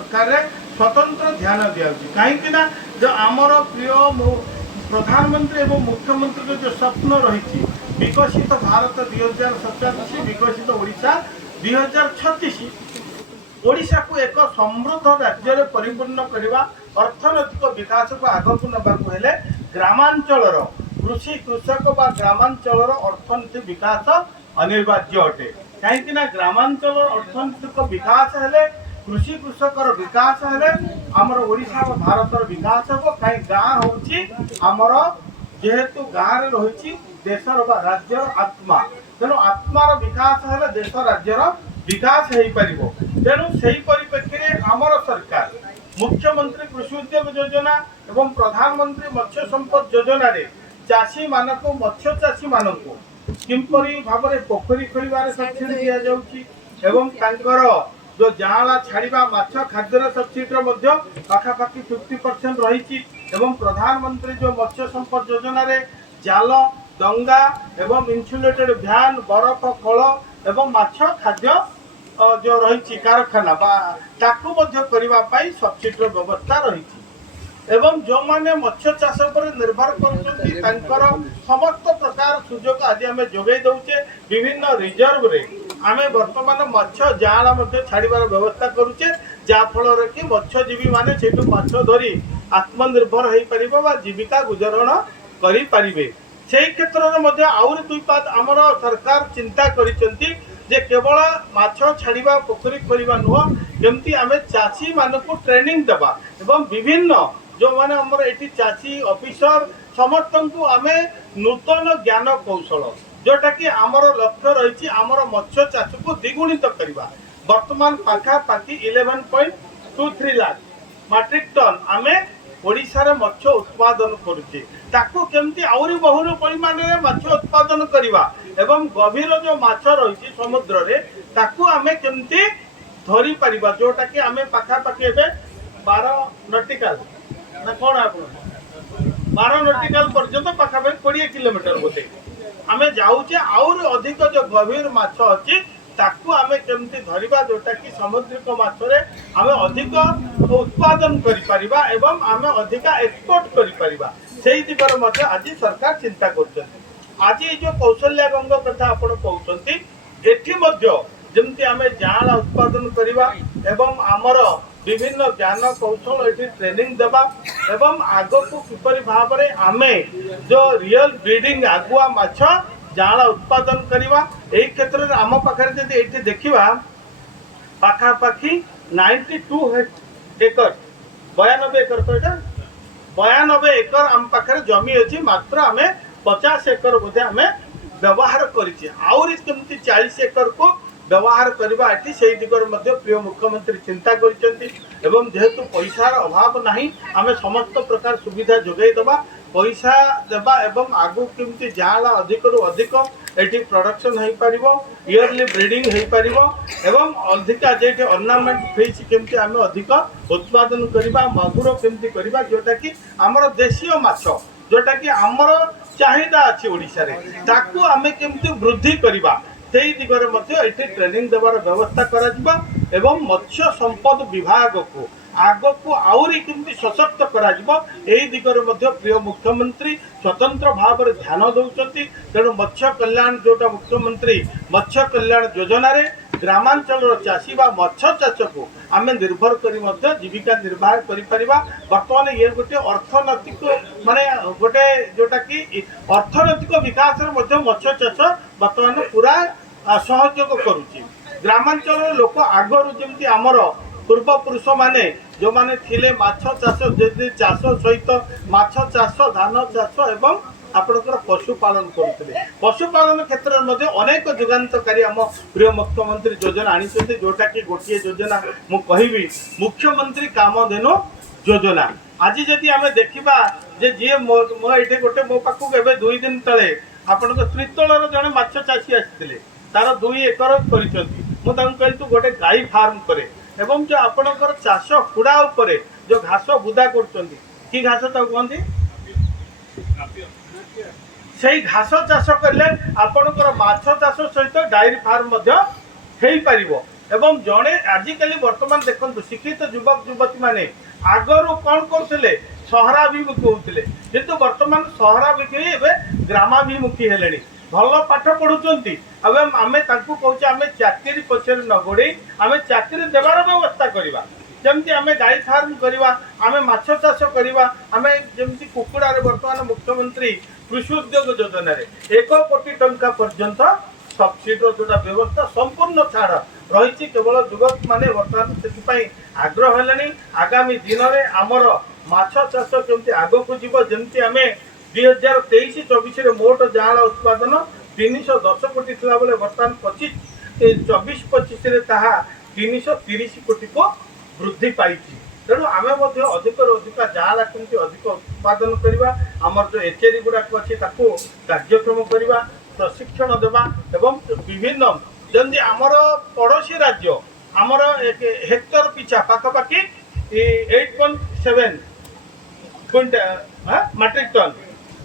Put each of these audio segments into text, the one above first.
सरकार स्वतंत्र ध्यान दिया कहीं जो आमर प्रिय प्रधानमंत्री एवं मुख्यमंत्री जो स्वप्न रही विकसित भारत 2047 विकसित ओडिशा 2036 ओडिशा को एक समृद्ध राज्य परिपूर्ण करने अर्थनैतिक विकास को आगक ना ग्रामांचल कृषि कृषक व ग्रामांचल अर्थनीति विकास अनिवार्य अटे कहीं ग्रामांचल अर्थनैतिक विकास हेले कृषि कृषकर विकास हेले आमर ओडिशा और भारतर विकास हो कहीं गाँ होमर जेहेतु गाँव रही देशर व राज्यर आत्मा तेणु आत्मार विकास हेले देश राज्यर विकास हो पार तेणु से परिप्रेक्षी में आमर सरकार मुख्यमंत्री कृषि उद्योग योजना एवं प्रधानमंत्री मत्स्य संपद योजना रे चाषी मानक मत्स्य चाषी मानक किपरि भाव में पोखरी खोल सब्सिडी दि जाऊँगी एवं तांकर जो जाँला छाड़ा माछ खाद्य सब्सिडी पाखापाखि 50% रही एवं प्रधानमंत्री जो मत्स्य संपद योजना रे जाल डंगा एवं इन्सुलेटेड भ्यान बरफ फल एवं माछ खाद्य जो रही कारखाना ताकू करने सब्सिडी व्यवस्था रही एवं जो माने मत्स्य चाष पर निर्भर कर समस्त प्रकार सुजोग आज आम जोगे दौचे विभिन्न रिजर्व रे आमे वर्तमान मत्स्य जाँला छाड़बार व्यवस्था करुचे जहाँफल कि मत्स्यजीवी माने से माछ धरी आत्मनिर्भर हो पार जीविका गुजरण करें से क्षेत्र में आउरी दुई पाद आमर सरकार चिंता करिसेंती जे केवल माछ छाड़ा पोखरी खोलवा नुह केमती आमे चाषी मानक ट्रेनिंग देवा एवं विभिन्न जो माने हमर एटी चाषी ऑफिसर समस्त को आमे नूतन ज्ञान कौशल जोटा कि आमर लक्ष्य रही आमर मत्स्य चाष को द्विगुणित करवा वर्तमान पाखापाखि 11.23 लाख मैट्रिक टन आमे ओडिशा रे मत्स्य उत्पादन करुचे ताकू केमती आउरी बहुल परिमाण में मत्स्य उत्पादन करवा एवं गभीर जो माछ रही समुद्र रे ताकू आमे केमती धरी परिबा जोटा कि आमे पाखापाखि एबे 12 नटिकल ना कौन आप 12 नटिकल पर्यंत पाखापाखि 20 किलोमीटर बोते आमे जाऊचे आउर अधिक जो गभीर माछ अच्छी ताकू आमे केमती धरिबा जोटा कि समुद्रिक माछरे आमे अधिक उत्पादन करि परिबा एवं आमे अधिक एक्सपोर्ट करि परिबा सेही दिगरे मध्ये आज सरकार चिंता करछथि आज जो कौशल्या गंग कथा आपण कहउछन्ति एठी मध्ये जेमती आमे जाँला उत्पादन करिबा एवं आमर विभिन्न ज्ञान कौशल एठी ट्रेनिंग देबा एवं आगो को किपरि भाव में आमे जो रियल ब्रीडिंग आगुआ माछ जाँला उत्पादन करवा यही क्षेत्र में आम पाखे जब ये देखा पाखापाखि 92 एकर 92 एकर तो यहाँ 92 एकर आम पाखे जमी अच्छी मात्र आम 50 एकर बोधे आम व्यवहार करमती 40 एकर को व्यवहार करवा एटी से दिगरे प्रिय मुख्यमंत्री चिंता एवं जेहेतु पैसार अभाव नहीं आम समस्त प्रकार सुविधा जोगाई देवा पैसा देवा एवं आगु केमती जाँला अधिक रु अधिक एटी प्रोडक्शन हो पार इयरली ब्रीडिंग हो पार एवं अधिक जे अर्नामेंट फिश केमती आम अधिक उत्पादन करवा मागुर केमती करवा जोटा कि आमर देशीय माछ जोटा कि आमर चाहिदा अच्छी ओडिशा रे ताकू आमे केमती वृद्धि करवा से दिगरे ट्रेनिंग देवार व्यवस्था करा एवं मत्स्य संपद विभाग को आग को आउरी केमती सशक्त करा यही दिगरे प्रिय मुख्यमंत्री स्वतंत्र भाव में ध्यान दौरान तेणु मत्स्य कल्याण जोटा मुख्यमंत्री मत्स्य कल्याण योजना रे ग्रामांचल चाषी व मत्स्य चाष को आम निर्भर कर जीविका निर्वाह करिपरिबा वर्तमान ये गोटे अर्थनैतिक माने गोटे जोटा कि अर्थनैतिक विकास मत्स्य चाष वर्तमान पूरा सहयोग करुच्ची ग्रामांचल लोक आगर जमी आमर पूर्व पुरुष माने जो माने थिले माछ चाष चाष सहित माछ चाष धान चाष एवं आपणकर पशुपालन करुले पशुपालन क्षेत्र में अनेक जुगान्तकारी आम प्रिय मुख्यमंत्री योजना आनी जोटा कि गोटे योजना मु कहिबी मुख्यमंत्री कामधेनु योजना आज जदि आम देखा जे जी मो ये गोटे मो पाखक एवं 2 दिन तले आपण त्रितोलर जड़े माछ चाषी आसते तार 2 एकर कर तू गोटे गाई फार्म करे एवं जो आपणकर चाष हुड़ा उपरे जो घास बुदा कर घास कहते से घास चाष कले आपणकर माछ चाष सहित डायरी फार्म हो पार एवं जड़े आजिकल बर्तमान देखो शिक्षित युवक युवती माने आगरू कौन करते सहराभिमुखी होते किंतु बर्तमान सहराभिमुखी एवं ग्रामाभिमुखी हेले भल पाठ पढ़ुंट आम कहे आम चाकरी पचर न गोड़े आम चाकरी देवार व्यवस्था करवा जमती आम गाई फार्म करवा आम माछ चाष करवा आम जमती कुकुड़ारे बर्तमान मुख्यमंत्री कृषि उद्योग योजन 1 कोटी टंका पर्यंत सब्सिडर जोटा व्यवस्था संपूर्ण छाड़ रही केवल युवक माने बर्तमान से आग्रह है आगामी दिन में आमर माछ चाष केमती आग को जीव जमती आम 2023-24 मोट जाल उत्पादन 310 कोटी था बेले बर्तमान 24-25 330 कोटी को वृद्धि पाई तेणु आम अधिक अधिक जाल केमती अधिक उत्पादन करवा आमर जो एचेरी गुड़ाक अच्छी कार्यक्रम करवा प्रशिक्षण देवा एवं विभिन्न जमी आमर पड़ोशी राज्य आमर हेक्टर पिछा पाखापाखि 8.7 मैट्रिक टन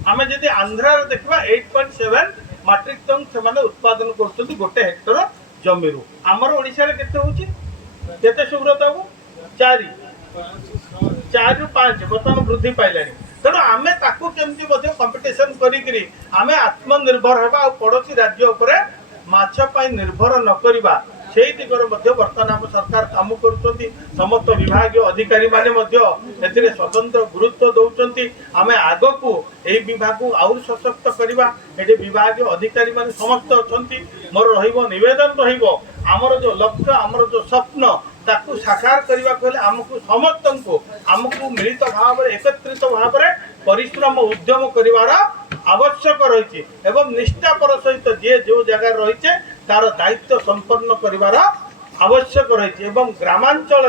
आम जब आंध्र देखा 8.7 मैट्रिक टन से उत्पादन कर गोटे हेक्टर जमी आमर ओडिशा केते होची केते सुब्रत बाबू 4 ରୁ 5 बर्तमान वृद्धि पाइलानी तेणु आम केमती कंपिटिशन करी आम आत्मनिर्भर होगा पड़ोशी राज्य उपर माछ निर्भर न करवा से दिगरे बर्तमान आम सरकार काम कर समस्त विभाग अधिकारी माने स्वतंत्र गुरुत्व दौरान आम आग को यही विभाग को आउर सशक्त करवा ये विभाग अधिकारी माने समस्त अच्छा मोर रवेदन रमर जो लक्ष्य आमर जो स्वप्न ताकू साकार करने को आमको समस्त को आमको मिलित भाव एकत्रित भाव परिश्रम उद्यम कर आवश्यक रही एवं निष्ठापर सहित जी जो जगार रही तार दायित्व संपन्न कर आवश्यक रही ग्रामांचल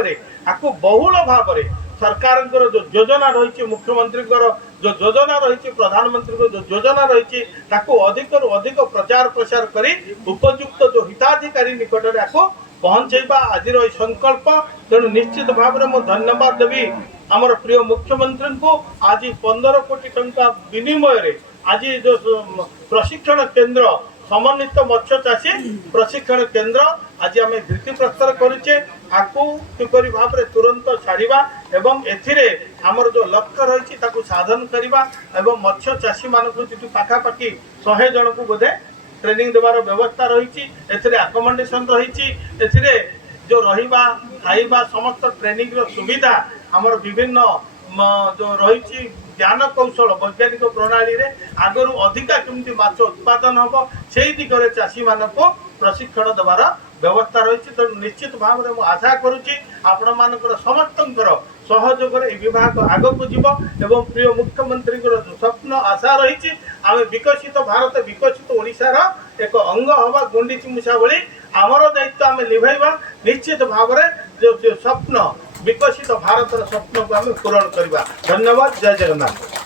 आपको बहुल भाव सरकार जो योजना रही मुख्यमंत्री जो योजना रही प्रधानमंत्री जो योजना रही अधिक अधिक प्रचार प्रसार कर उपयुक्त जो हिताधिकारी निकट में पहुँचेबा आज संकल्प तेणु निश्चित भाव में मुझे धन्यवाद देवी आमर प्रिय मुख्यमंत्री को आज 15 कोटी टंका विनिमय आज जो प्रशिक्षण केंद्र समन्वित मत्स्य चाषी प्रशिक्षण केंद्र आज आम भित्ति प्रस्तर करुचे आपको किपरि भाव में तुरंत छाड़ा एवं एथिरे आमर जो लक्ष्य रही साधन करवा एवं मत्स्य चाषी मानक पाखापाखि 100 जन को बोधे ट्रेनिंग देवार व्यवस्था रही आकोमोडेशन रही जो रहिबा खाइबा समस्त ट्रेनिंग रो सुविधा आमर विभिन्न जो रही ज्ञान कौशल वैज्ञानिक प्रणाली रे आगरू अधिका केमती माछ उत्पादन हम से दिगरे चाषी मान को प्रशिक्षण देवार व्यवस्था रही तेणु निश्चित भाव में मुझे आशा करुच्ची आपण मानकर समस्त सहयोग विभाग आग को जीव एवं प्रिय मुख्यमंत्री जो स्वप्न आशा रही आम विकसित भारत विकसित ओडिशार एक अंग हवा गुंडीची मूषा भली आमर दायित्व आम लिभाइबा निश्चित भाव में जो स्वप्न विकसित भारत स्वप्न को आम पूरण करवा। धन्यवाद। जय जगन्नाथ।